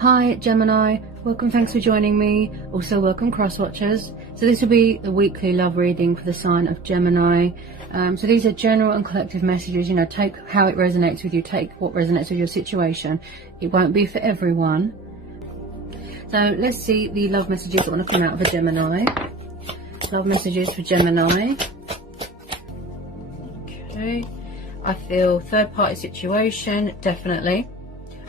Hi Gemini, welcome, thanks for joining me. Also welcome cross watchers. So this will be the weekly love reading for the sign of Gemini. So these are general and collective messages, you know, take how it resonates with you, take what resonates with your situation. It won't be for everyone. So let's see the love messages that want to come out for Gemini. Love messages for Gemini. Okay, I feel third party situation, definitely.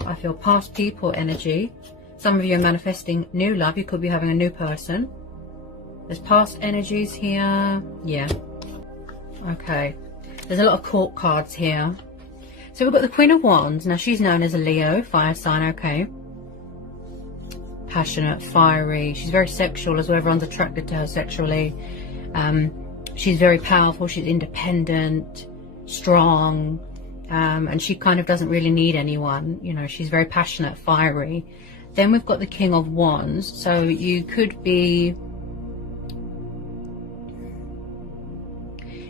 I feel past people energy. Some of you are manifesting new love. You could be having a new person. There's past energies here. Yeah. Okay. There's a lot of court cards here. So we've got the Queen of Wands. Now she's known as a Leo, fire sign, okay. Passionate, fiery. She's very sexual as well. Everyone's attracted to her sexually. She's very powerful. She's independent, strong. And she kind of doesn't really need anyone, you know, she's very passionate, fiery. Then we've got the King of Wands. So you could be,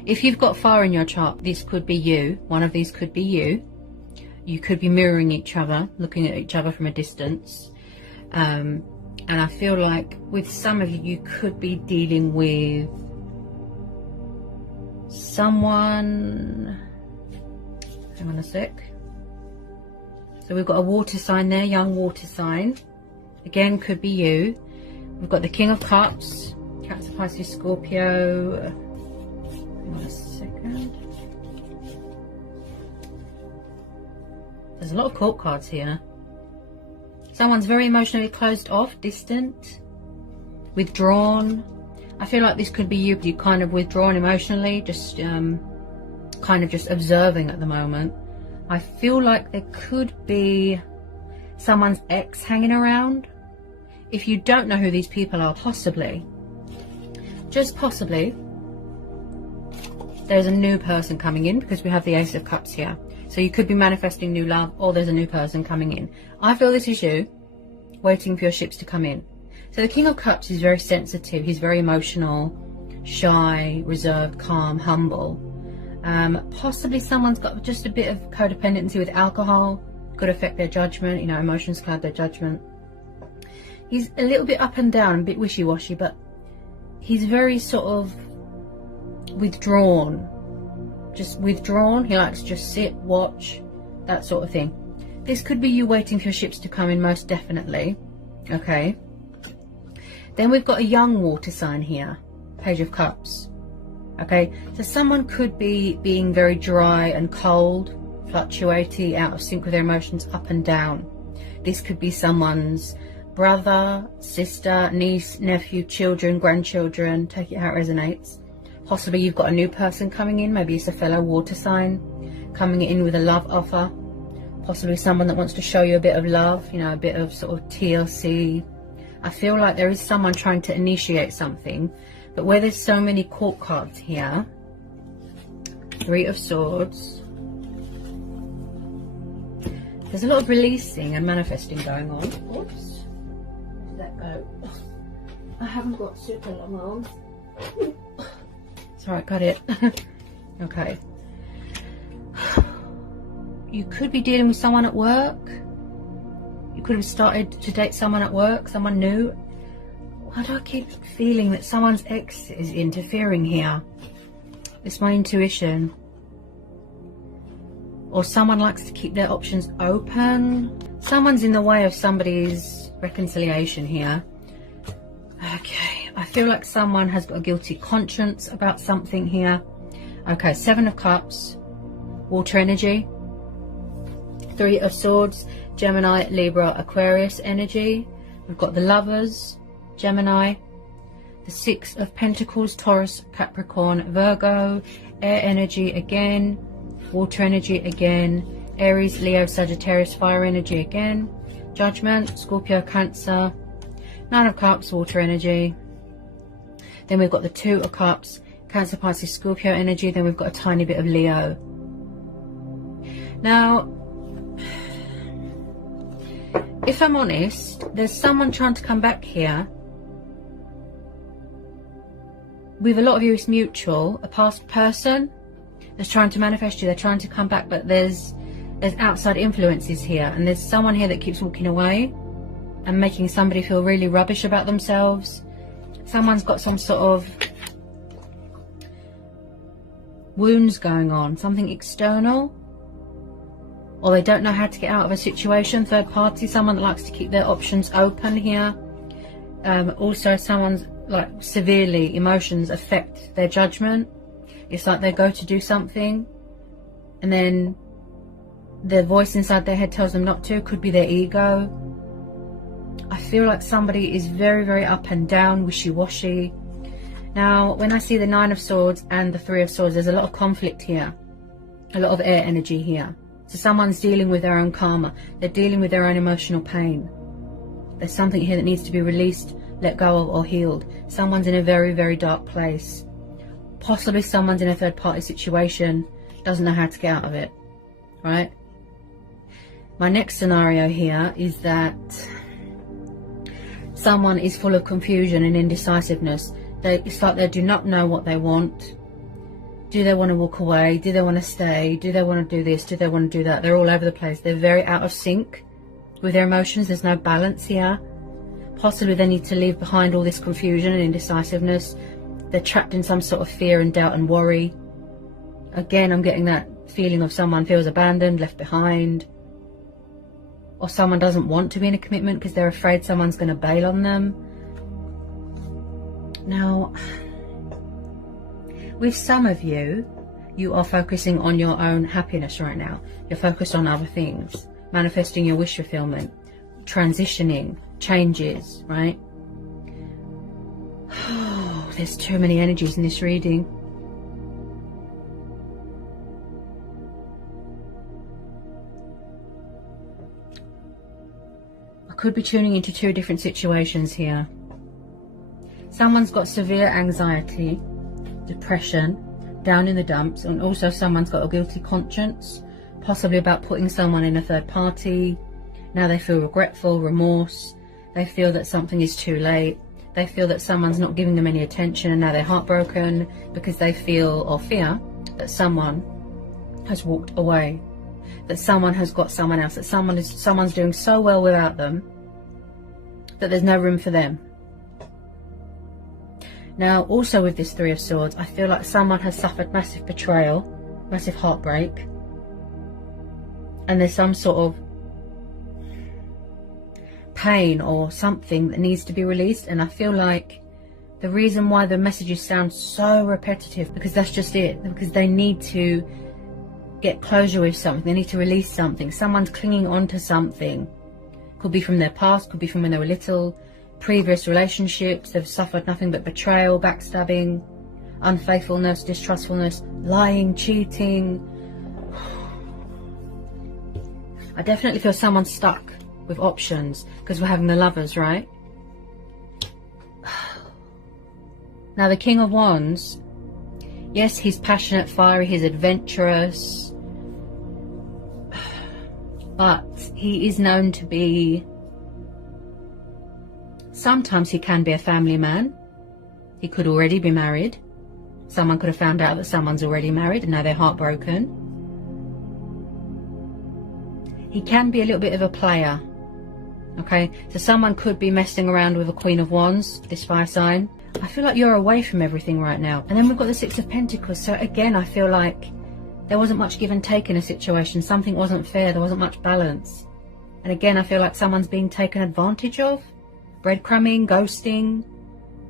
if you've got fire in your chart, this could be you. One of these could be you. You could be mirroring each other, looking at each other from a distance. And I feel like with some of you, you could be dealing with someone. Hang on a sec. So we've got a water sign there, young water sign. Again, could be you. We've got the King of Cups, Cancer, Pisces, Scorpio. Hang on a second. There's a lot of court cards here. Someone's very emotionally closed off, distant, withdrawn. I feel like this could be you, you kind of withdrawn emotionally, just kind of just observing at the moment. I feel like there could be someone's ex hanging around. If you don't know who these people are, possibly, just possibly, there's a new person coming in, because we have the Ace of Cups here. So you could be manifesting new love, or there's a new person coming in. I feel this is you waiting for your ships to come in. So the King of Cups is very sensitive. He's very emotional, shy, reserved, calm, humble. Possibly someone's got just a bit of codependency with alcohol. Could affect their judgment, you know, emotions cloud their judgment. He's a little bit up and down, a bit wishy-washy, but he's very sort of withdrawn. Just withdrawn. He likes to just sit, watch, that sort of thing. This could be you waiting for your ships to come in, most definitely. Okay. Then we've got a young water sign here, Page of Cups. Okay, so someone could be being very dry and cold, fluctuating, out of sync with their emotions, up and down. This could be someone's brother, sister, niece, nephew, children, grandchildren, take it how it resonates. Possibly you've got a new person coming in, maybe it's a fellow water sign coming in with a love offer. Possibly someone that wants to show you a bit of love, you know, a bit of sort of TLC. I feel like there is someone trying to initiate something. But where there's so many court cards here, Three of Swords, there's a lot of releasing and manifesting going on. Oops, where did that go? I haven't got super long arms. It's alright, got it. Okay. You could be dealing with someone at work. You could have started to date someone at work, someone new. Why do I keep feeling that someone's ex is interfering here? It's my intuition. Or someone likes to keep their options open. Someone's in the way of somebody's reconciliation here. Okay, I feel like someone has got a guilty conscience about something here. Okay, Seven of Cups, water energy. Three of Swords, Gemini, Libra, Aquarius energy. We've got the Lovers, Gemini, the Six of Pentacles, Taurus, Capricorn, Virgo, air energy again, water energy again, Aries, Leo, Sagittarius, fire energy again, Judgment, Scorpio, Cancer, Nine of Cups, water energy. Then we've got the Two of Cups, Cancer, Pisces, Scorpio energy. Then we've got a tiny bit of Leo. Now, if I'm honest, there's someone trying to come back here. With a lot of you, it's mutual. A past person that's trying to manifest you. They're trying to come back, but there's outside influences here, and there's someone here that keeps walking away. and making somebody feel really rubbish about themselves. Someone's got some sort of wounds going on, something external, or they don't know how to get out of a situation. Third party, someone that likes to keep their options open here. Also, someone's like severely, emotions affect their judgment. It's like they go to do something and then the voice inside their head tells them not to. Could be their ego. I feel like somebody is very, very up and down, wishy-washy. Now, when I see the Nine of Swords and the Three of Swords, there's a lot of conflict here, a lot of air energy here. So someone's dealing with their own karma. They're dealing with their own emotional pain. There's something here that needs to be released, let go of, or healed. Someone's in a very, very dark place. Possibly someone's in a third-party situation, doesn't know how to get out of it, right? My next scenario here is that someone is full of confusion and indecisiveness. It's like they do not know what they want. Do they want to walk away? Do they want to stay? Do they want to do this? Do they want to do that? They're all over the place. They're very out of sync with their emotions. There's no balance here. Possibly they need to leave behind all this confusion and indecisiveness. They're trapped in some sort of fear and doubt and worry. Again, I'm getting that feeling of someone feels abandoned, left behind. Or someone doesn't want to be in a commitment because they're afraid someone's going to bail on them. Now, with some of you, you are focusing on your own happiness right now. You're focused on other things, manifesting your wish fulfillment, transitioning, changes, right? Oh, there's too many energies in this reading. I could be tuning into two different situations here. Someone's got severe anxiety, depression, down in the dumps, and also someone's got a guilty conscience, possibly about putting someone in a third party. Now they feel regretful, remorse. They feel that something is too late. They feel that someone's not giving them any attention, and now they're heartbroken because they feel or fear that someone has walked away, that someone has got someone else, that someone's doing so well without them that there's no room for them. Now, also with this Three of Swords, I feel like someone has suffered massive betrayal, massive heartbreak, and there's some sort of pain or something that needs to be released. And I feel like the reason why the messages sound so repetitive, because that's just it, because they need to get closure with something, they need to release something. Someone's clinging on to something. Could be from their past, could be from when they were little, previous relationships. They've suffered nothing but betrayal, backstabbing, unfaithfulness, distrustfulness, lying, cheating. I definitely feel someone's stuck with options because we're having the Lovers, right? Now the King of Wands, yes, he's passionate, fiery, he's adventurous, but he is known to be, sometimes he can be a family man. He could already be married. Someone could have found out that someone's already married and now they're heartbroken. He can be a little bit of a player. Okay, so someone could be messing around with a Queen of Wands, this fire sign. I feel like you're away from everything right now. And then we've got the Six of Pentacles. So again, I feel like there wasn't much give and take in a situation. Something wasn't fair. There wasn't much balance. And again, I feel like someone's being taken advantage of. Breadcrumbing, ghosting,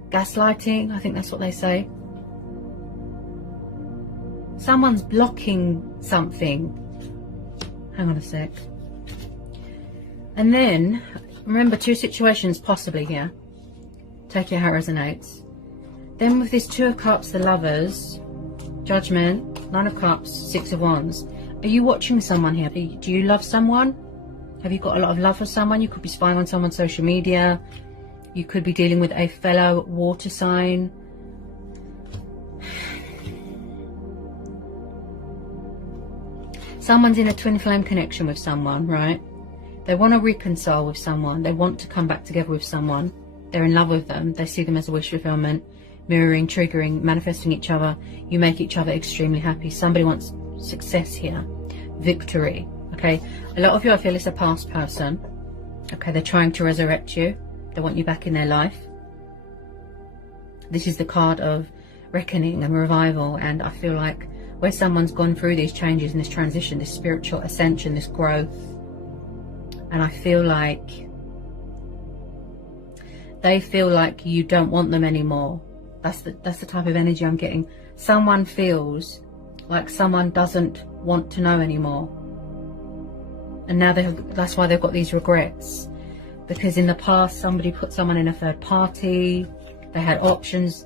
gaslighting. I think that's what they say. Someone's blocking something. Hang on a sec. And then, remember, two situations possibly here. Take it how it resonates. Then with this Two of Cups, the Lovers, Judgment, Nine of Cups, Six of Wands. Are you watching someone here? Do you love someone? Have you got a lot of love for someone? You could be spying on someone's social media. You could be dealing with a fellow water sign. Someone's in a twin flame connection with someone, right? They want to reconcile with someone. They want to come back together with someone. They're in love with them. They see them as a wish fulfillment, mirroring, triggering, manifesting each other. You make each other extremely happy. Somebody wants success here, victory. Okay, a lot of you, I feel, is a past person. Okay, they're trying to resurrect you. They want you back in their life. This is the card of reckoning and revival, and I feel like where someone's gone through these changes and this transition, this spiritual ascension, this growth, and I feel like they feel like you don't want them anymore. That's the type of energy I'm getting. Someone feels like someone doesn't want to know anymore, and now that's why they've got these regrets, because in the past somebody put someone in a third party. They had options.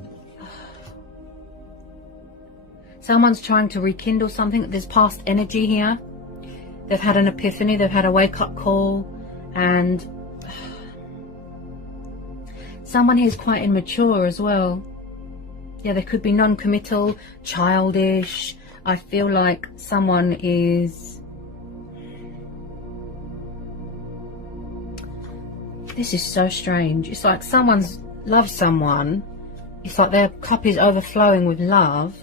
Someone's trying to rekindle something. There's past energy here. They've had an epiphany. They've had a wake-up call. And someone here is quite immature as well. Yeah, they could be non-committal, childish. I feel like someone is... This is so strange. It's like someone's loved someone. It's like their cup is overflowing with love.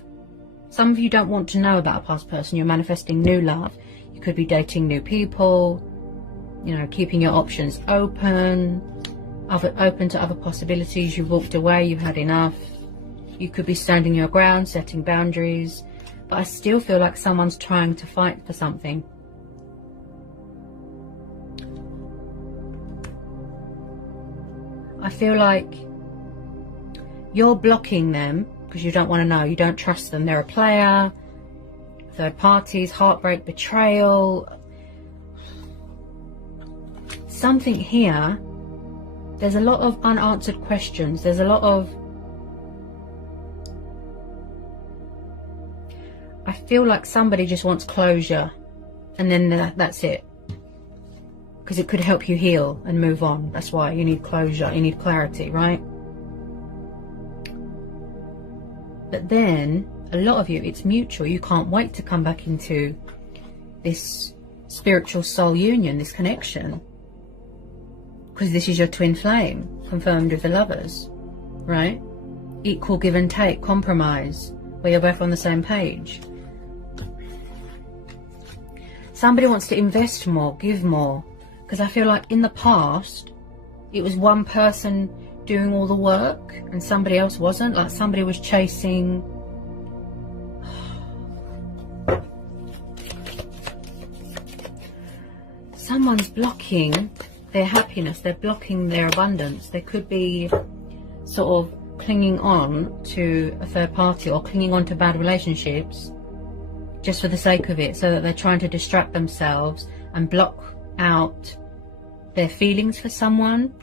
Some of you don't want to know about a past person. You're manifesting new love. You could be dating new people, you know, keeping your options open, open to other possibilities. You've walked away, you've had enough. You could be standing your ground, setting boundaries, but I still feel like someone's trying to fight for something. I feel like you're blocking them because you don't want to know. You don't trust them. They're a player, third parties, heartbreak, betrayal. Something here. There's a lot of unanswered questions. There's a lot of... I feel like somebody just wants closure, and then that's it. Because it could help you heal and move on. That's why you need closure, you need clarity, right? But then, a lot of you, it's mutual. You can't wait to come back into this spiritual soul union, this connection. Because this is your twin flame, confirmed with the Lovers, right? Equal give and take, compromise, where you're both on the same page. Somebody wants to invest more, give more. Because I feel like in the past, it was one person doing all the work and somebody else wasn't. Like somebody was chasing... Someone's blocking their happiness. They're blocking their abundance. They could be sort of clinging on to a third party or clinging on to bad relationships just for the sake of it, so that they're trying to distract themselves and block out their feelings for someone,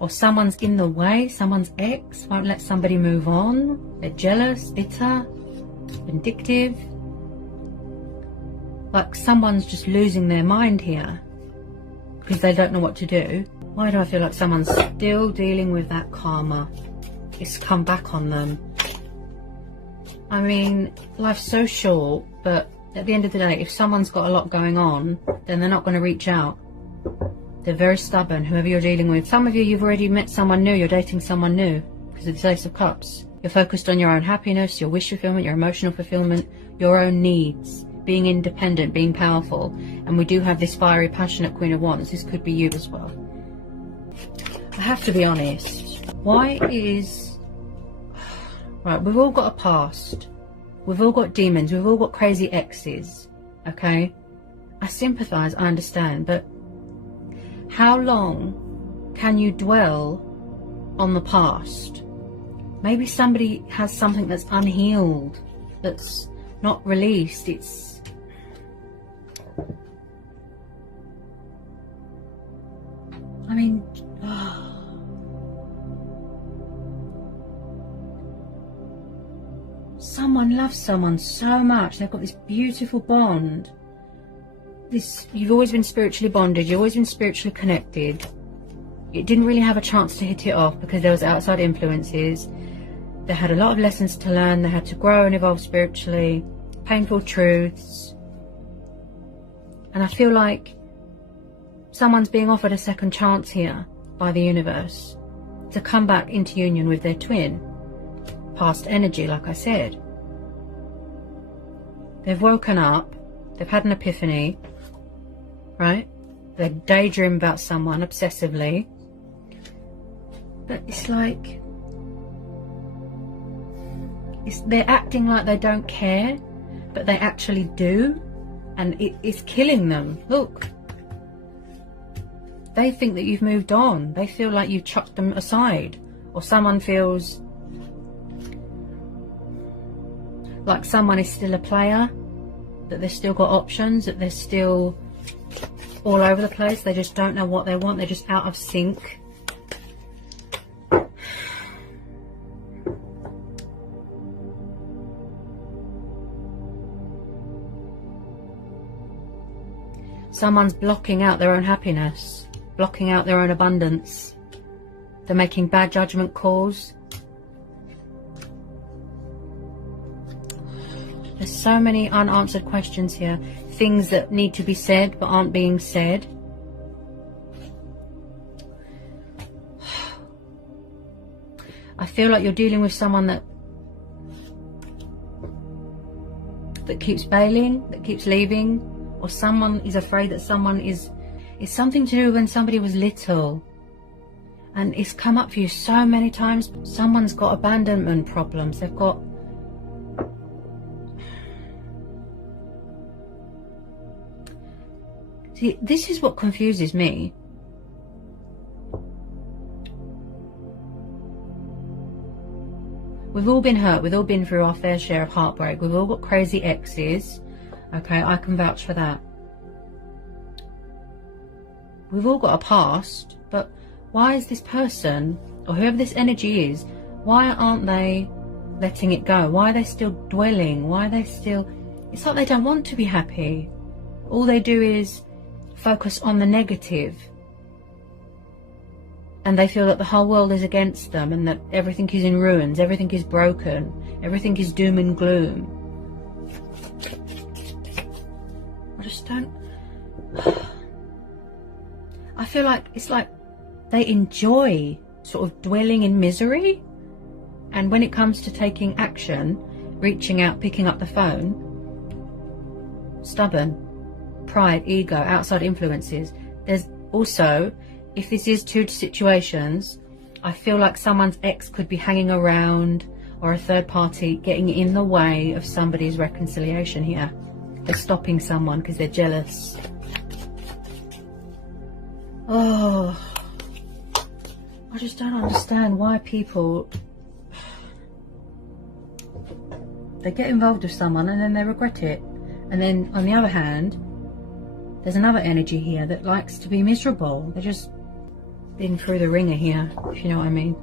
or someone's in the way. Someone's ex won't let somebody move on. They're jealous, bitter, vindictive. Like someone's just losing their mind here because they don't know what to do. Why do I feel like someone's still dealing with that karma? It's come back on them. I mean, life's so short, but at the end of the day, if someone's got a lot going on, then they're not going to reach out. They're very stubborn, whoever you're dealing with. Some of you, you've already met someone new. You're dating someone new because of the Ace of Cups. You're focused on your own happiness, your wish fulfillment, your emotional fulfillment, your own needs, being independent, being powerful. And we do have this fiery, passionate Queen of Wands. This could be you as well. I have to be honest. Why is... Right, we've all got a past. We've all got demons. We've all got crazy exes. Okay? I sympathise, I understand, but how long can you dwell on the past? Maybe somebody has something that's unhealed, that's not released. It's... I mean... Someone loves someone so much. They've got this beautiful bond. You've always been spiritually bonded. You've always been spiritually connected. It didn't really have a chance to hit it off because there was outside influences. They had a lot of lessons to learn. They had to grow and evolve spiritually. Painful truths. And I feel like someone's being offered a second chance here by the universe to come back into union with their twin. Past energy, like I said. They've woken up. They've had an epiphany. Right? They daydream about someone obsessively. But it's like, they're acting like they don't care, but they actually do. And it's killing them. Look. They think that you've moved on. They feel like you've chucked them aside. Or someone feels like someone is still a player. That they've still got options. That they're still all over the place. They just don't know what they want. They're just out of sync. Someone's blocking out their own happiness, blocking out their own abundance. They're making bad judgment calls. There's so many unanswered questions here. Things that need to be said but aren't being said. I feel like you're dealing with someone that keeps bailing, that keeps leaving. Or someone is afraid that someone is... It's something to do with when somebody was little. And it's come up for you so many times. Someone's got abandonment problems. They've got... See, this is what confuses me. We've all been hurt. We've all been through our fair share of heartbreak. We've all got crazy exes. Okay, I can vouch for that. We've all got a past, but why is this person, or whoever this energy is, why aren't they letting it go? Why are they still dwelling? Why are they still... It's like they don't want to be happy. All they do is focus on the negative. And they feel that the whole world is against them and that everything is in ruins, everything is broken, everything is doom and gloom. I just don't... I feel like it's like they enjoy sort of dwelling in misery. And when it comes to taking action, reaching out, picking up the phone, stubborn, pride, ego, outside influences. There's also, if this is two situations, I feel like someone's ex could be hanging around, or a third party getting in the way of somebody's reconciliation here. They're stopping someone because they're jealous. Oh, I just don't understand why people... They get involved with someone and then they regret it. And then on the other hand, there's another energy here that likes to be miserable. They're just been through the ringer here, if you know what I mean.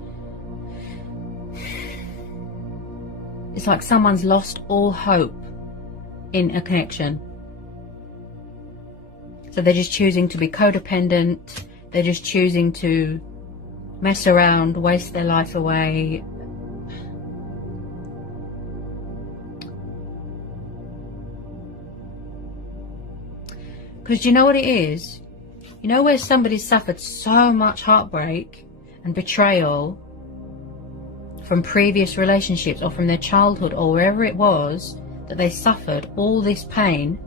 It's like someone's lost all hope in a connection. So they're just choosing to be codependent. They're just choosing to mess around, waste their life away. Because do you know what it is? You know where somebody's suffered so much heartbreak and betrayal from previous relationships or from their childhood or wherever it was that they suffered all this pain,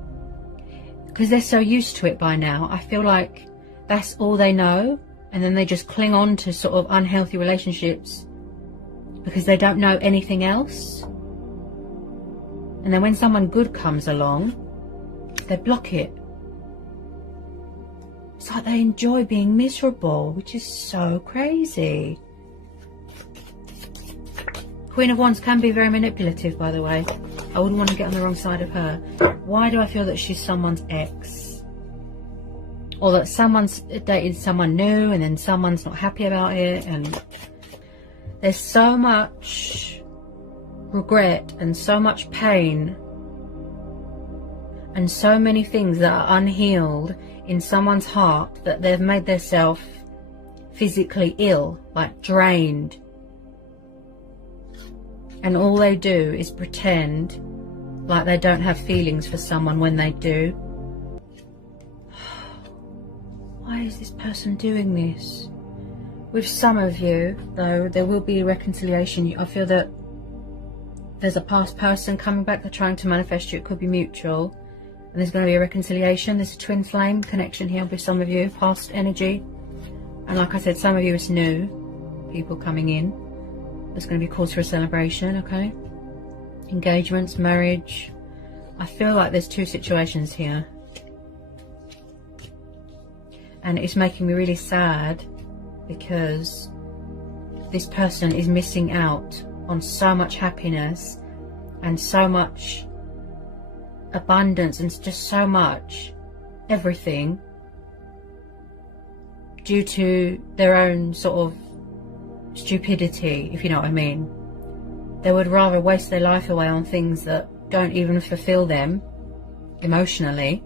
because they're so used to it by now. I feel like that's all they know, and then they just cling on to sort of unhealthy relationships because they don't know anything else. And then when someone good comes along, they block it. It's like they enjoy being miserable, which is so crazy. Queen of Wands can be very manipulative, by the way. I wouldn't want to get on the wrong side of her. Why do I feel that she's someone's ex? Or that someone's dated someone new and then someone's not happy about it, and there's so much regret and so much pain and so many things that are unhealed in someone's heart that they've made themselves physically ill, like drained. And all they do is pretend like they don't have feelings for someone when they do. Why is this person doing this? With some of you, though, there will be reconciliation. I feel that there's a past person coming back. They're trying to manifest you. It could be mutual. And And there's going to be a reconciliation. There's a twin flame connection here with some of you, past energy. And like I said, some of you is new people coming in. There's going to be cause for a celebration, okay? Engagements, marriage. I feel like there's two situations here. And it's making me really sad because this person is missing out on so much happiness and so much abundance and just so much everything due to their own sort of stupidity, if you know what I mean. They would rather waste their life away on things that don't even fulfill them emotionally,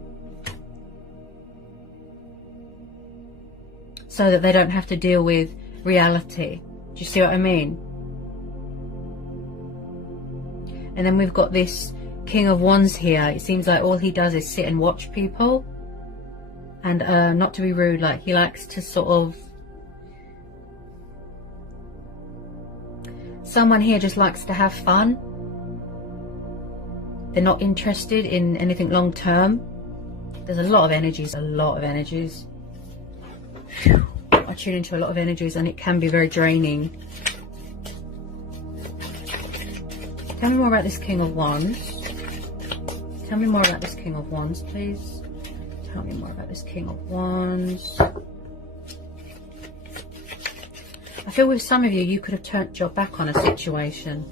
so that they don't have to deal with reality. Do you see what I mean? And then we've got this King of Wands here. It seems like all he does is sit and watch people. And not to be rude, like he likes to sort of... Someone here just likes to have fun. They're not interested in anything long term. There's a lot of energies, Whew. I tune into a lot of energies and it can be very draining. Tell me more about this King of Wands. Tell me more about this King of Wands, please. Tell me more about this King of Wands. I feel with some of you, you could have turned your back on a situation.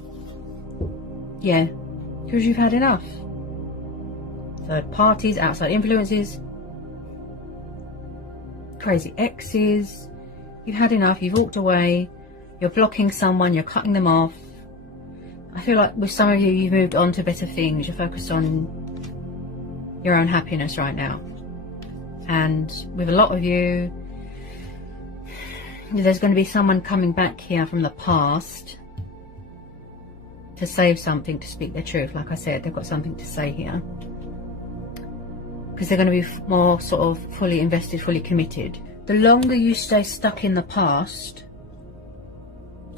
Yeah, because you've had enough. Third parties, outside influences, crazy exes. You've had enough, you've walked away, you're blocking someone, you're cutting them off. I feel like with some of you, you've moved on to better things. You're focused on your own happiness right now. And with a lot of you, there's going to be someone coming back here from the past to save something, to speak their truth. Like I said, they've got something to say here. Because they're going to be more sort of fully invested, fully committed. The longer you stay stuck in the past,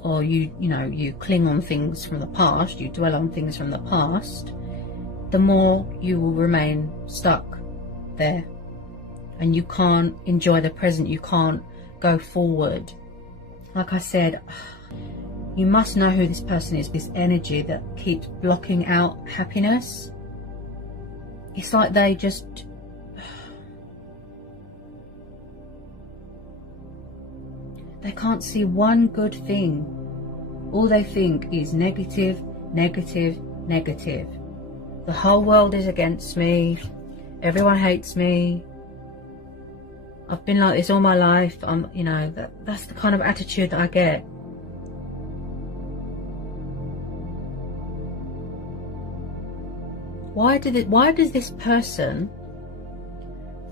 or you cling on things from the past, you dwell on things from the past, the more you will remain stuck there. And you can't enjoy the present, you can't go forward. Like I said, you must know who this person is, this energy that keeps blocking out happiness. It's like they just... They can't see one good thing. All they think is negative, negative, negative. The whole world is against me. Everyone hates me. I've been like this all my life. That's the kind of attitude that I get. Why does this person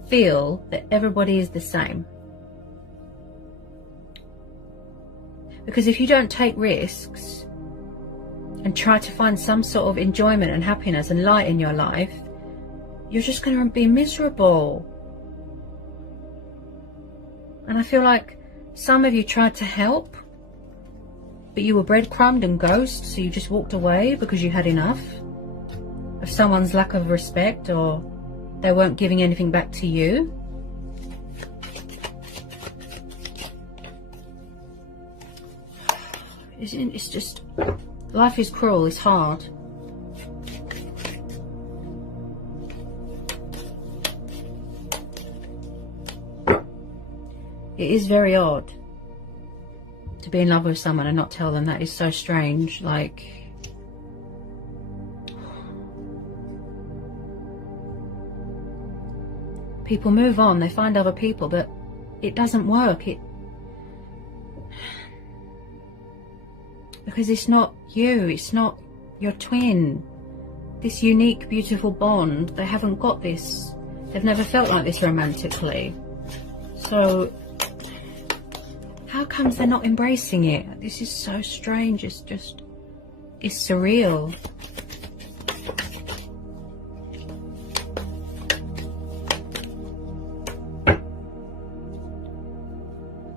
feel that everybody is the same? Because if you don't take risks and try to find some sort of enjoyment and happiness and light in your life, you're just going to be miserable. And I feel like some of you tried to help, but you were breadcrumbed and ghosted, so you just walked away because you had enough of someone's lack of respect, or they weren't giving anything back to you. It's just, life is cruel, it's hard. It is very odd to be in love with someone and not tell them. That is so strange. Like, people move on, they find other people, but it doesn't work. Because it's not you, it's not your twin. This unique, beautiful bond, they haven't got this. They've never felt like this romantically. So, how comes they're not embracing it? This is so strange, it's surreal.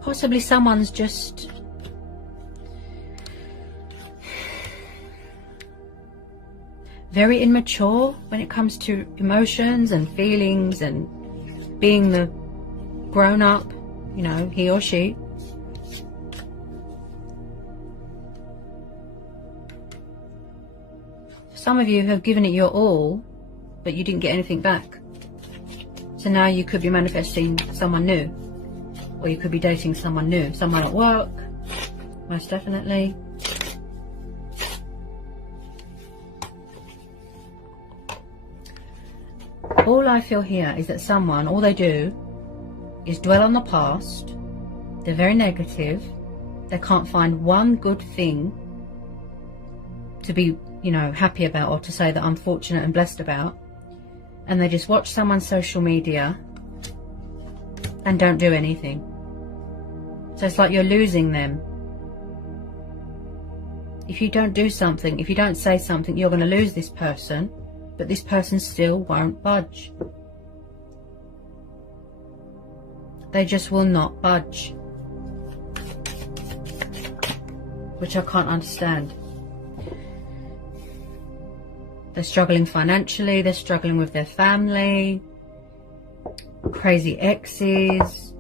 Possibly someone's just... very immature when it comes to emotions and feelings and being the grown up, you know, he or she. Some of you have given it your all, but you didn't get anything back. So now you could be manifesting someone new, or you could be dating someone new, someone at work, most definitely. All I feel here is that someone, all they do is dwell on the past. They're very negative. They can't find one good thing to be, you know, happy about, or to say that I'm fortunate and blessed about. And they just watch someone's social media and don't do anything. So it's like you're losing them. If you don't do something, if you don't say something, you're going to lose this person. But this person still won't budge. They just will not budge. Which I can't understand. They're struggling financially, they're struggling with their family, crazy exes.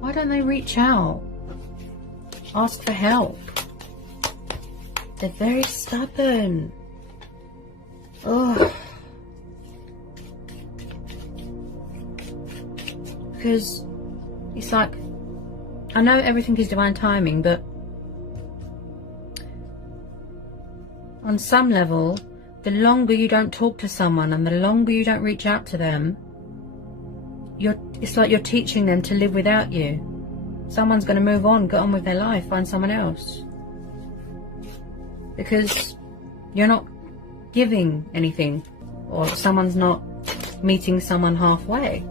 Why don't they reach out? Ask for help. They're very stubborn. Oh. Because it's like, I know everything is divine timing, but on some level, the longer you don't talk to someone and the longer you don't reach out to them, it's like you're teaching them to live without you. Someone's going to move on, get on with their life, find someone else. Because you're not giving anything, or someone's not meeting someone halfway.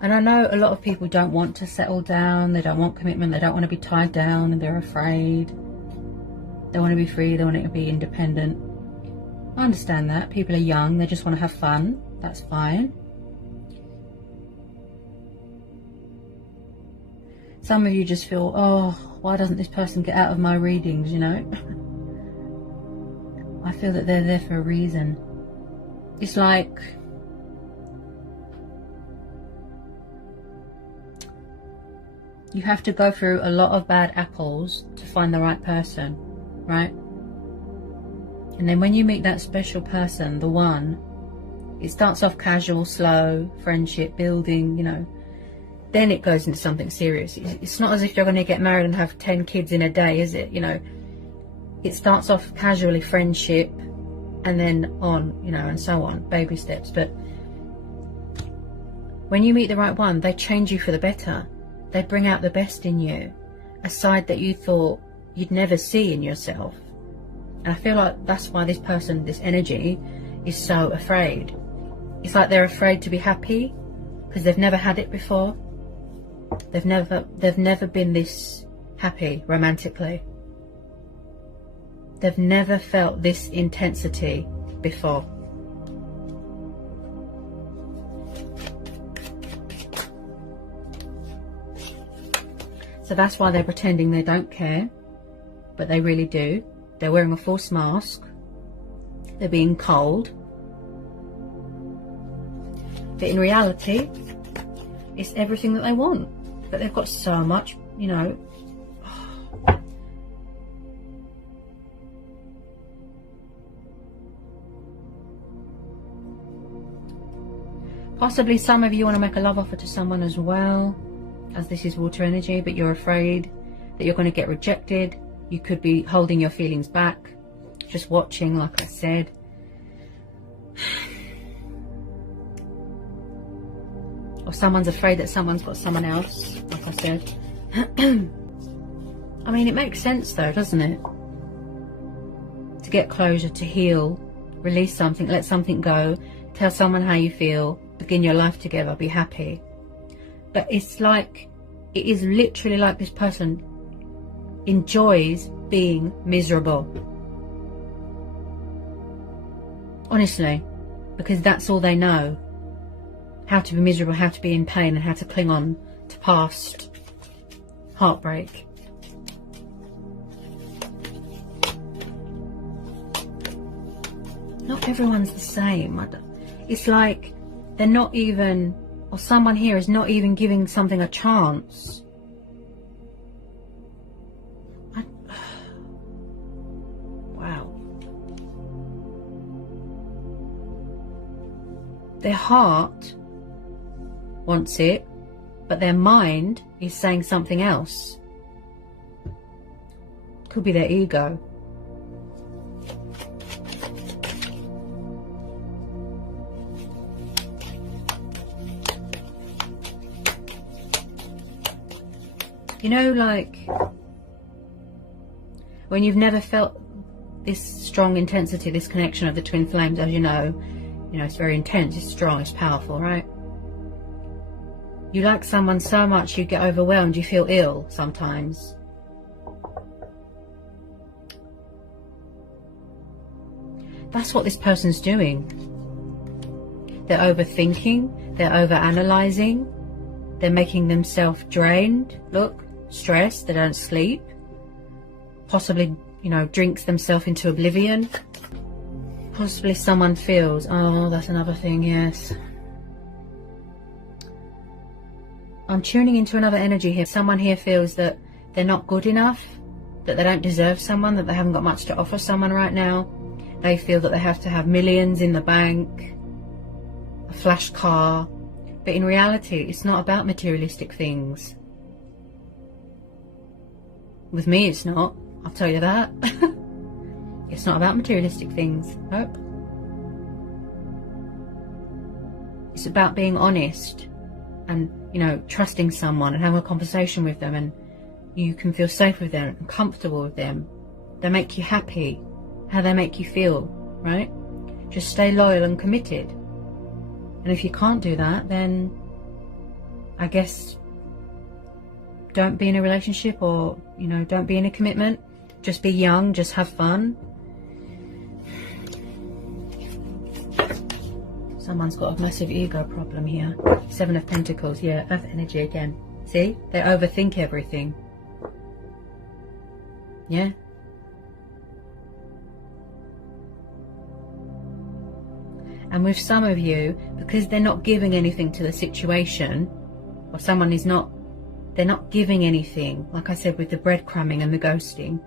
And I know a lot of people don't want to settle down, they don't want commitment, they don't want to be tied down, and they're afraid. They want to be free, they want to be independent. I understand that. People are young, they just want to have fun. That's fine. Some of you just feel, oh, why doesn't this person get out of my readings, you know? I feel that they're there for a reason. It's like, you have to go through a lot of bad apples to find the right person, right? And then when you meet that special person, the one, it starts off casual, slow, friendship building, you know. Then it goes into something serious. It's not as if you're going to get married and have 10 kids in a day, is it? You know, it starts off casually, friendship, and then on, you know, and so on, baby steps. But when you meet the right one, they change you for the better. They bring out the best in you, a side that you thought you'd never see in yourself. And I feel like that's why this person, this energy, is so afraid. It's like they're afraid to be happy because they've never had it before. They've never been this happy romantically. They've never felt this intensity before. So that's why they're pretending they don't care, but they really do. They're wearing a false mask. They're being cold. But in reality, it's everything that they want. But they've got so much, you know. Possibly some of you want to make a love offer to someone as well, as this is water energy, but you're afraid that you're going to get rejected. You could be holding your feelings back, just watching, like I said. Or someone's afraid that someone's got someone else, like I said. I mean, it makes sense though, doesn't it? To get closure, to heal, release something, let something go, tell someone how you feel, begin your life together, be happy. But it's like, it is literally like this person enjoys being miserable. Honestly, because that's all they know. How to be miserable, how to be in pain, and how to cling on to past heartbreak. Not everyone's the same. It's like they're not even, or someone here is not even giving something a chance. Wow. Their heart wants it, but their mind is saying something else. Could be their ego. You know, like when you've never felt this strong intensity, this connection of the twin flames, as you know, it's very intense, it's strong, it's powerful, right? You like someone so much you get overwhelmed, you feel ill sometimes. That's what this person's doing. They're overthinking, they're overanalyzing, they're making themselves drained, look, stressed, they don't sleep, possibly, drinks themselves into oblivion. Possibly someone feels, oh, that's another thing, yes. I'm tuning into another energy here. Someone here feels that they're not good enough, that they don't deserve someone, that they haven't got much to offer someone right now. They feel that they have to have millions in the bank, a flash car. But in reality, it's not about materialistic things. With me, it's not. I'll tell you that. It's not about materialistic things. Nope. It's about being honest and, trusting someone and having a conversation with them, and you can feel safe with them and comfortable with them. They make you happy. How they make you feel, right? Just stay loyal and committed. And if you can't do that, then I guess don't be in a relationship, or, don't be in a commitment. Just be young, just have fun. Someone's got a massive ego problem here. 7 of Pentacles, yeah, Earth energy again. See? They overthink everything. Yeah? And with some of you, because they're not giving anything to the situation, or someone is not, they're not giving anything, like I said with the breadcrumbing and the ghosting.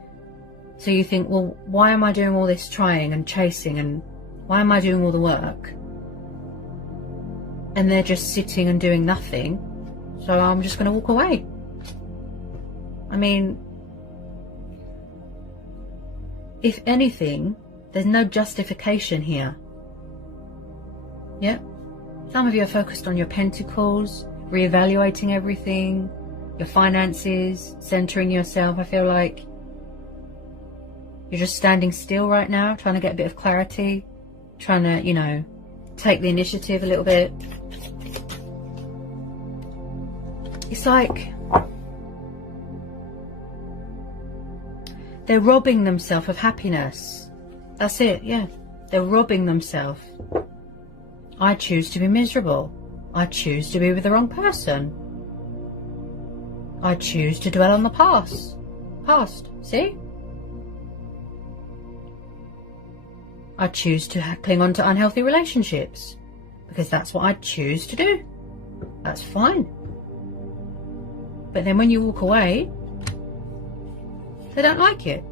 So you think, well, why am I doing all this trying and chasing, and why am I doing all the work? And they're just sitting and doing nothing, so I'm just going to walk away. I mean, if anything, there's no justification here. Yeah? Some of you are focused on your pentacles, reevaluating everything, your finances, centering yourself. I feel like you're just standing still right now, trying to get a bit of clarity, trying to, take the initiative a little bit. It's like they're robbing themselves of happiness. That's it, yeah. They're robbing themselves. I choose to be miserable. I choose to be with the wrong person. I choose to dwell on the past. See? I choose to cling on to unhealthy relationships because that's what I choose to do. That's fine. But then when you walk away, they don't like it.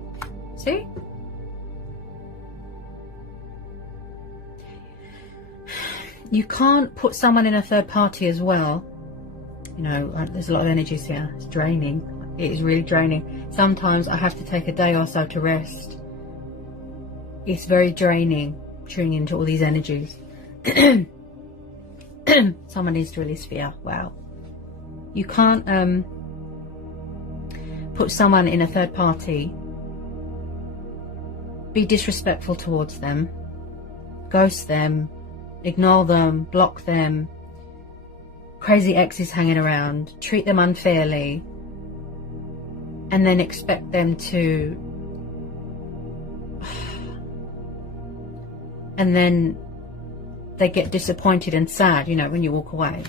See? You can't put someone in a third party as well. There's a lot of energies here. It's draining. It is really draining. Sometimes I have to take a day or so to rest. It's very draining tuning into all these energies. Someone needs to release fear. Wow. You can't put someone in a third party, be disrespectful towards them, ghost them, ignore them, block them, crazy exes hanging around, treat them unfairly, and then expect them to, and then they get disappointed and sad, you know, when you walk away.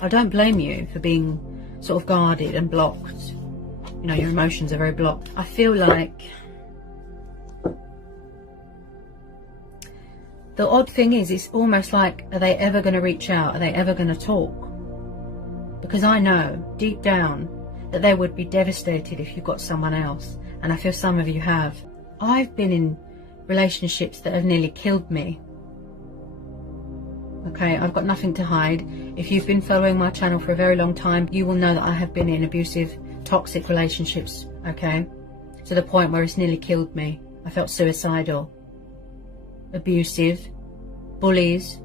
I don't blame you for being sort of guarded and blocked. You know, your emotions are very blocked. I feel like the odd thing is, it's almost like, are they ever going to reach out? Are they ever going to talk? Because I know deep down that they would be devastated if you got someone else. And I feel some of you have. I've been in relationships that have nearly killed me. Okay, I've got nothing to hide. If you've been following my channel for a very long time, you will know that I have been in abusive, toxic relationships, okay? To the point where it's nearly killed me. I felt suicidal. Abusive, bullies,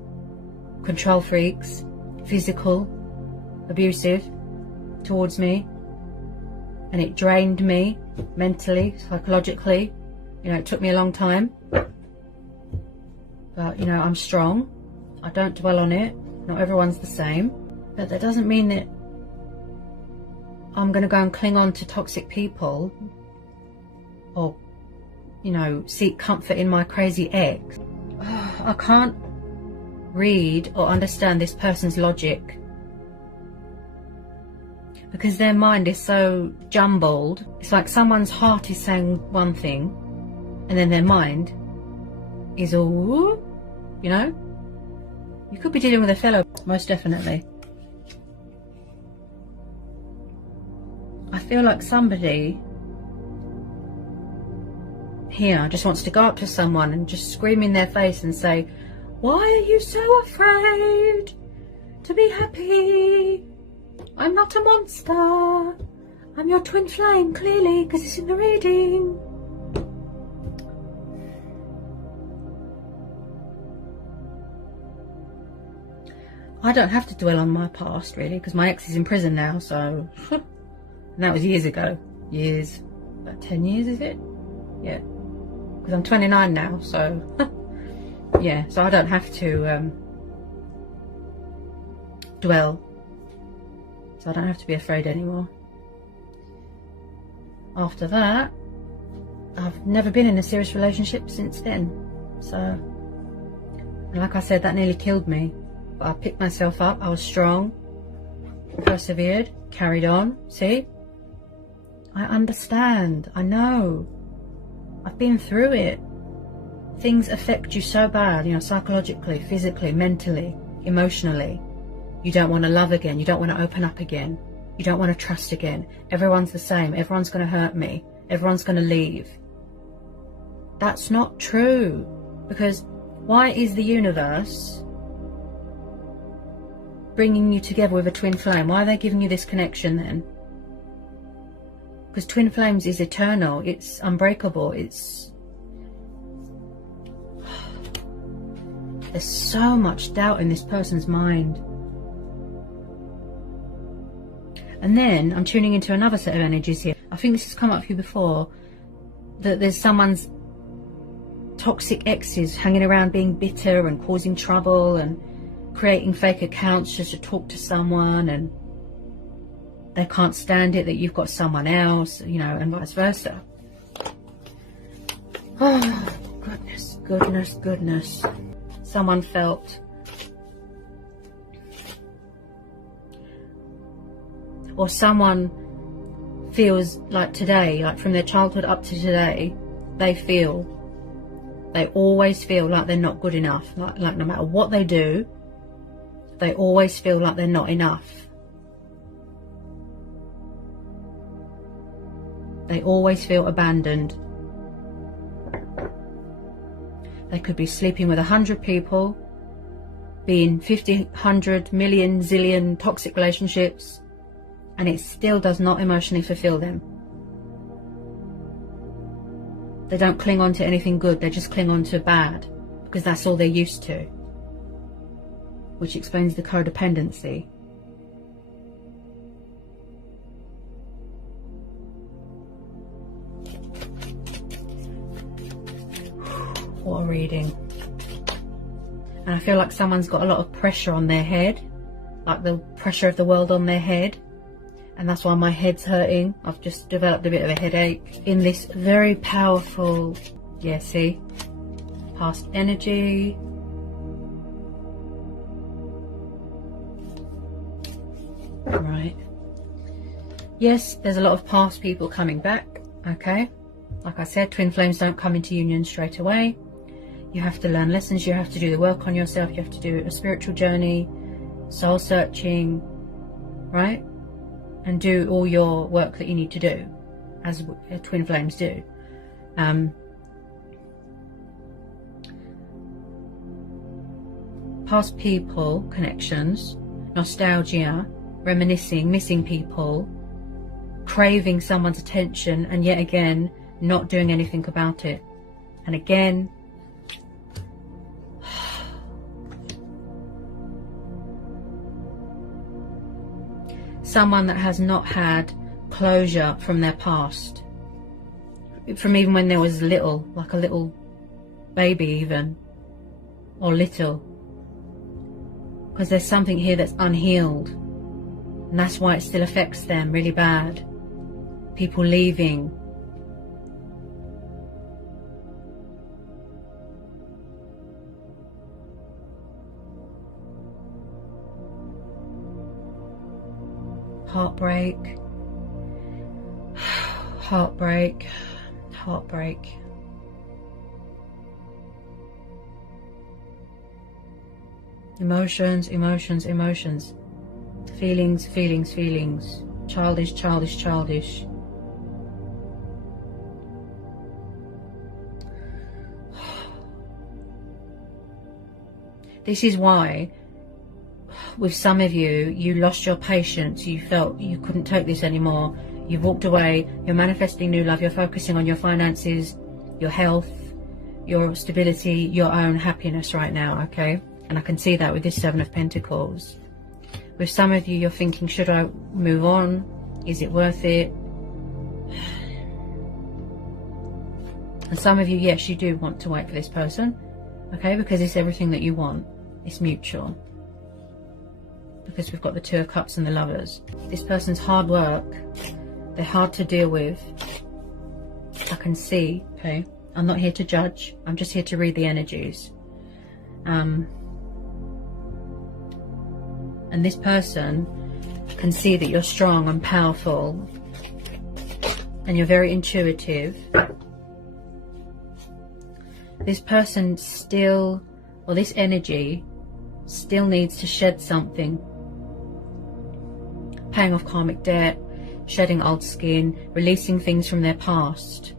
control freaks, physical, abusive towards me. And it drained me mentally, psychologically. You know, it took me a long time. But, you know, I'm strong. I don't dwell on it. Not everyone's the same. But that doesn't mean that I'm going to go and cling on to toxic people or, you know, seek comfort in my crazy ex. I can't read or understand this person's logic because their mind is so jumbled. It's like someone's heart is saying one thing and then their mind is all, you know. You could be dealing with a fellow, most definitely. I feel like somebody here just wants to go up to someone and just scream in their face and say, why are you so afraid to be happy? I'm not a monster. I'm your twin flame, clearly, because it's in the reading. I don't have to dwell on my past, really, because my ex is in prison now, so... and that was years ago. Years. About 10 years, is it? Yeah. Because I'm 29 now, so... yeah, so I don't have to dwell. So I don't have to be afraid anymore. After that, I've never been in a serious relationship since then. So, like I said, that nearly killed me. But I picked myself up, I was strong, persevered, carried on. See? I understand, I know. I've been through it. Things affect you so bad, you know, psychologically, physically, mentally, emotionally. You don't want to love again, you don't want to open up again. You don't want to trust again. Everyone's the same, everyone's going to hurt me, everyone's going to leave. That's not true. Because why is the universe bringing you together with a twin flame? Why are they giving you this connection then? Because twin flames is eternal, it's unbreakable, it's... There's so much doubt in this person's mind. And then I'm tuning into another set of energies here. I think this has come up for you before, that there's someone's toxic exes hanging around being bitter and causing trouble and creating fake accounts just to talk to someone, and they can't stand it that you've got someone else, you know, and vice versa. Oh, goodness, goodness, goodness. Someone felt, or someone feels like today, like from their childhood up to today, they always feel like they're not good enough. Like no matter what they do, they always feel like they're not enough. They always feel abandoned. They could be sleeping with 100 people, be in 50, 100, million, zillion toxic relationships, and it still does not emotionally fulfill them. They don't cling on to anything good, they just cling on to bad, because that's all they're used to. Which explains the codependency. What a reading. And I feel like someone's got a lot of pressure on their head, like the pressure of the world on their head, and that's why my head's hurting. I've just developed a bit of a headache in this very powerful, yeah, see, past energy. Right. Yes, there's a lot of past people coming back. Okay. Like I said, twin flames don't come into union straight away. You have to learn lessons. You have to do the work on yourself. You have to do a spiritual journey, soul searching, right? And do all your work that you need to do, as twin flames do. Past people, connections, nostalgia, reminiscing, missing people, craving someone's attention, and yet again, not doing anything about it. And again, someone that has not had closure from their past, from even when they was little, like a little baby even, or little, because there's something here that's unhealed, and that's why it still affects them really bad. People leaving, heartbreak, heartbreak, heartbreak. Emotions, emotions, emotions. Feelings, feelings, feelings. Childish, childish, childish. This is why, with some of you, you lost your patience. You felt you couldn't take this anymore. You've walked away. You're manifesting new love. You're focusing on your finances, your health, your stability, your own happiness right now, okay? And I can see that with this Seven of Pentacles. With some of you, you're thinking, should I move on? Is it worth it? And some of you, yes, you do want to wait for this person, okay? Because it's everything that you want. It's mutual. Because we've got the Two of Cups and the Lovers. This person's hard work. They're hard to deal with. I can see, okay? I'm not here to judge. I'm just here to read the energies. And this person can see that you're strong and powerful. And you're very intuitive. This person still, or this energy, still needs to shed something. Paying off karmic debt, shedding old skin, releasing things from their past.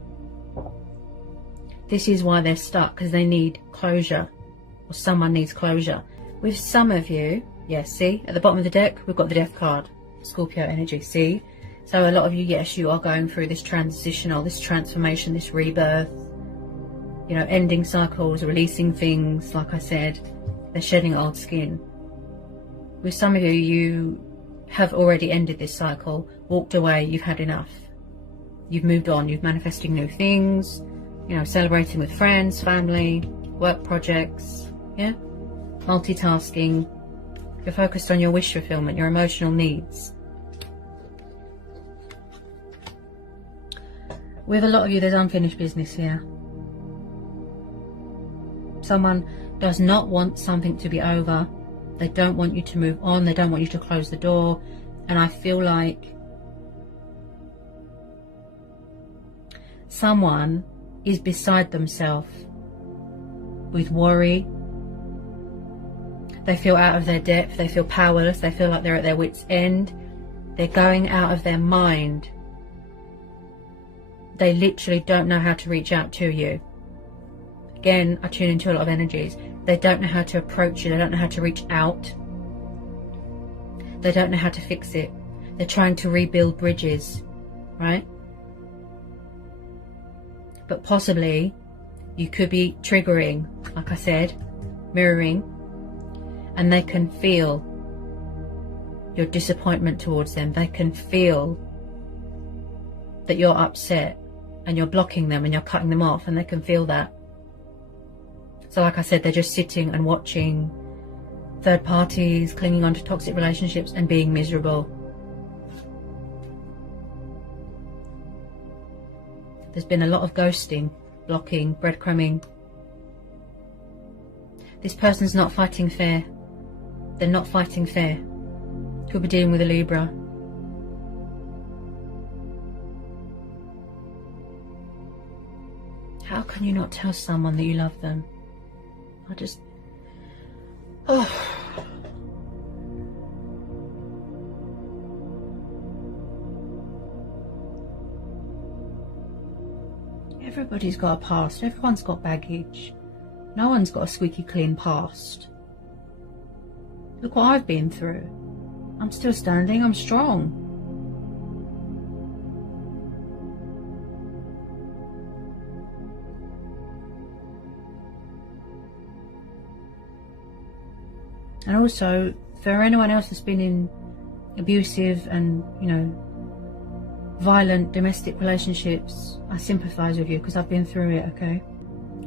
This is why they're stuck, because they need closure, or someone needs closure. With some of you, yes, see, at the bottom of the deck, we've got the Death card, Scorpio energy, see? So a lot of you, yes, you are going through this transitional, this transformation, this rebirth, you know, ending cycles, releasing things, like I said, they're shedding old skin. With some of you, you have already ended this cycle, walked away, you've had enough. You've moved on, you've manifesting new things, you know, celebrating with friends, family, work projects, yeah? Multitasking. You're focused on your wish fulfillment, your emotional needs. With a lot of you, there's unfinished business here. Someone does not want something to be over. They don't want you to move on. They don't want you to close the door. And I feel like someone is beside themselves with worry. They feel out of their depth. They feel powerless. They feel like they're at their wits' end. They're going out of their mind. They literally don't know how to reach out to you. Again, I tune into a lot of energies. They don't know how to approach you. They don't know how to reach out. They don't know how to fix it. They're trying to rebuild bridges, right? But possibly you could be triggering, like I said, mirroring, and they can feel your disappointment towards them. They can feel that you're upset and you're blocking them and you're cutting them off, and they can feel that. So like I said, they're just sitting and watching third parties, clinging on to toxic relationships and being miserable. There's been a lot of ghosting, blocking, breadcrumbing. This person's not fighting fair. They're not fighting fair. Could be dealing with a Libra. How can you not tell someone that you love them? Oh. Everybody's got a past. Everyone's got baggage. No one's got a squeaky clean past. Look what I've been through. I'm still standing. I'm strong. And also, for anyone else that's been in abusive and, you know, violent domestic relationships, I sympathise with you because I've been through it, okay?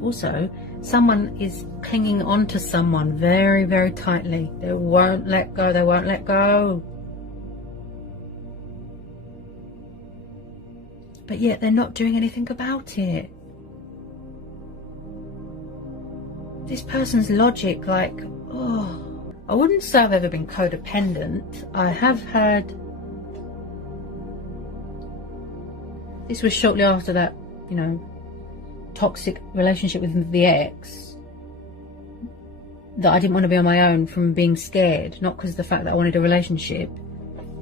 Also, someone is clinging on to someone very, very tightly. They won't let go. They won't let go. But yet they're not doing anything about it. This person's logic, like, oh, I wouldn't say I've ever been codependent. I have had... This was shortly after that, you know, toxic relationship with the ex, that I didn't want to be on my own from being scared, not because of the fact that I wanted a relationship.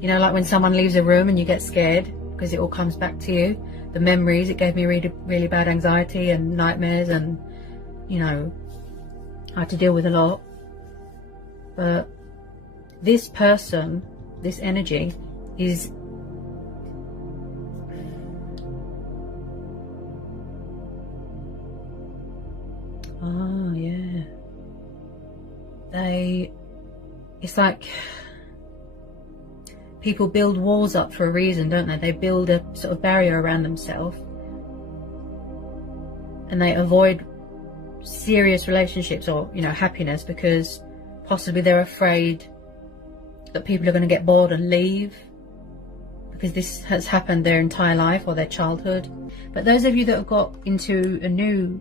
You know, like when someone leaves a room and you get scared because it all comes back to you. The memories, it gave me really, really bad anxiety and nightmares, and, you know, I had to deal with a lot. But this person, this energy is... Oh, yeah. It's like people build walls up for a reason, don't they? They build a sort of barrier around themselves. And they avoid serious relationships or, you know, happiness because possibly they're afraid that people are going to get bored and leave. Because this has happened their entire life or their childhood. But those of you that have got into a new...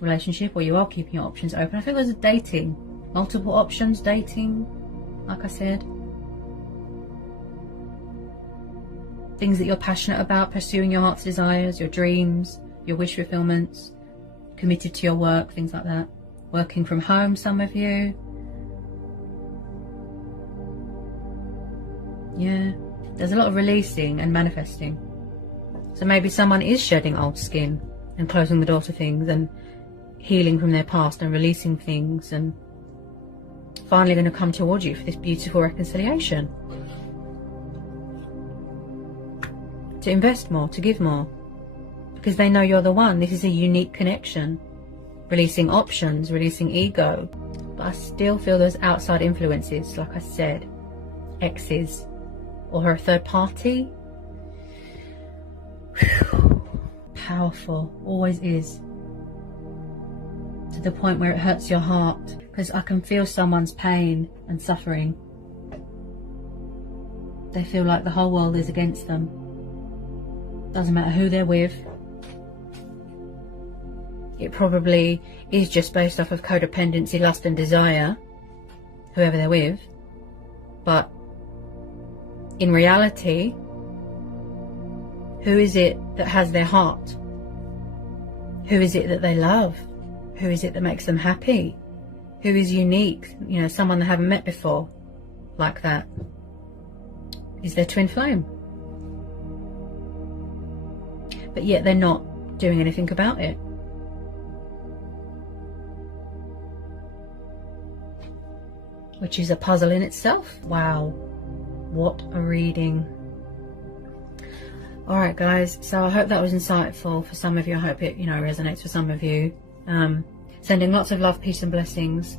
relationship, or you are keeping your options open. I think there's a dating, multiple options, dating, like I said. Things that you're passionate about, pursuing your heart's desires, your dreams, your wish fulfillments, committed to your work, things like that. Working from home, some of you. Yeah, there's a lot of releasing and manifesting. So maybe someone is shedding old skin and closing the door to things and healing from their past and releasing things and finally going to come towards you for this beautiful reconciliation. To invest more, to give more, because they know you're the one. This is a unique connection. Releasing options, releasing ego. But I still feel those outside influences, like I said, exes or a third party. Whew. Powerful, always is. To the point where it hurts your heart, because I can feel someone's pain and suffering. They feel like the whole world is against them. Doesn't matter who they're with. It probably is just based off of codependency, lust and desire, whoever they're with. But in reality, who is it that has their heart? Who is it that they love? Who is it that makes them happy? Who is unique? You know, someone they haven't met before, like that. Is their twin flame. But yet they're not doing anything about it. Which is a puzzle in itself. Wow. What a reading. Alright guys, so I hope that was insightful for some of you. I hope it, you know, resonates for some of you. Sending lots of love, peace and blessings.